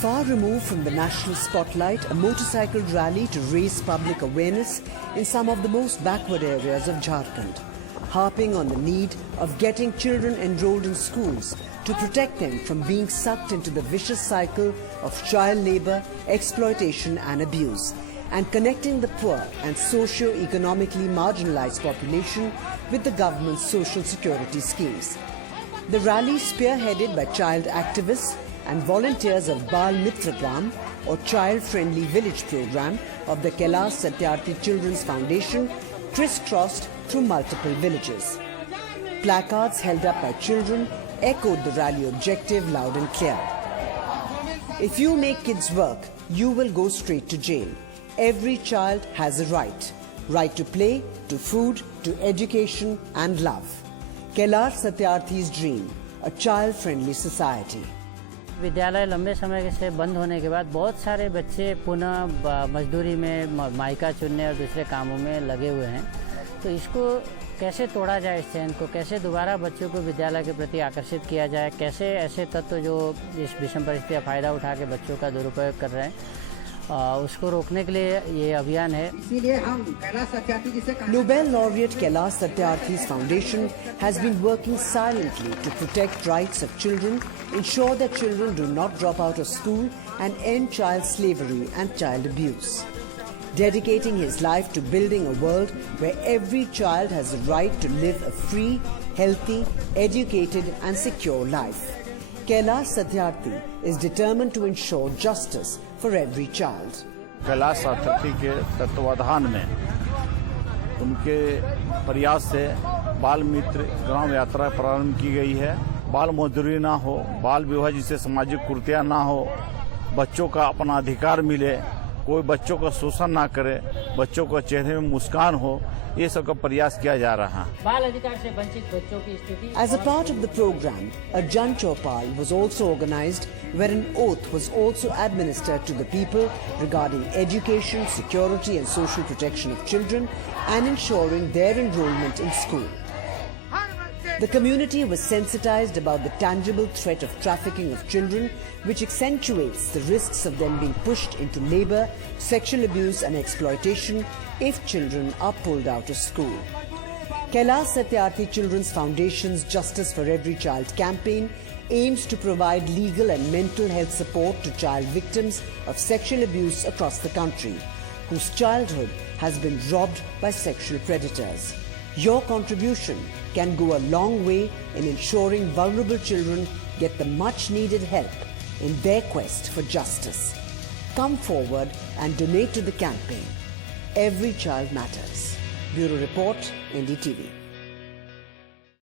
Far removed from the national spotlight, a motorcycle rally to raise public awareness in some of the most backward areas of Jharkhand, harping on the need of getting children enrolled in schools to protect them from being sucked into the vicious cycle of child labor, exploitation and abuse, and connecting the poor and socio-economically marginalized population with the government's social security schemes. The rally, spearheaded by child activists and volunteers of Bal Mitra Gram, or Child-Friendly Village program of the Kailash Satyarthi Children's Foundation, crisscrossed through multiple villages. Placards held up by children echoed the rally objective loud and clear. If you make kids work, you will go straight to jail. Every child has a right to play, to food, to education and love. Kailash Satyarthi's dream, a child-friendly society. विद्यालय लंबे समय से बंद होने के बाद बहुत सारे बच्चे पुनः मजदूरी में, मायका चुनने और दूसरे कामों में लगे हुए हैं। तो इसको कैसे तोड़ा जाए, इस चैन को कैसे दोबारा बच्चों को विद्यालय के प्रति आकर्षित किया जाए, कैसे ऐसे तत्व जो इस विषम परिस्थिति का फायदा उठा के बच्चों का दुरुपयोग कर रहे हैं, उसको रोकने के लिए ये अभियान है। इसीलिए हम कैलाश सत्यार्थी जी से Nobel laureate Kailash Satyarthi's foundation has been working silently to protect rights of children, ensure that children do not drop out of school and end child slavery and child abuse. Dedicating his life to building a world where every child has the right to live a free, healthy, educated and secure life. Kailash Satyarthi is determined to ensure justice for every child. Kailash साथी के तत्वाधान में उनके प्रयास से बाल मित्र ग्राम यात्रा प्रारंभ की गई है। बाल मजदूरी ना हो, बाल विवाह जिससे सामाजिक कुरीतियां ना हो, बच्चों का अपना अधिकार मिले, कोई बच्चों का शोषण ना करे, बच्चों को चेहरे में मुस्कान हो, ये सब का प्रयास किया जा रहा है। बाल अधिकार से वंचित बच्चों की स्थिति। As a part of the program, a Jan Chopal was also organized, where an oath was also administered to the people regarding education, security and social protection of children and ensuring their enrollment in school. The community was sensitized about the tangible threat of trafficking of children, which accentuates the risks of them being pushed into labor, sexual abuse and exploitation if children are pulled out of school. Kailash Satyarthi Children's Foundation's Justice for Every Child campaign aims to provide legal and mental health support to child victims of sexual abuse across the country, whose childhood has been robbed by sexual predators. Your contribution can go a long way in ensuring vulnerable children get the much needed help in their quest for justice. Come forward and donate to the campaign. Every child matters. Bureau Report, NDTV.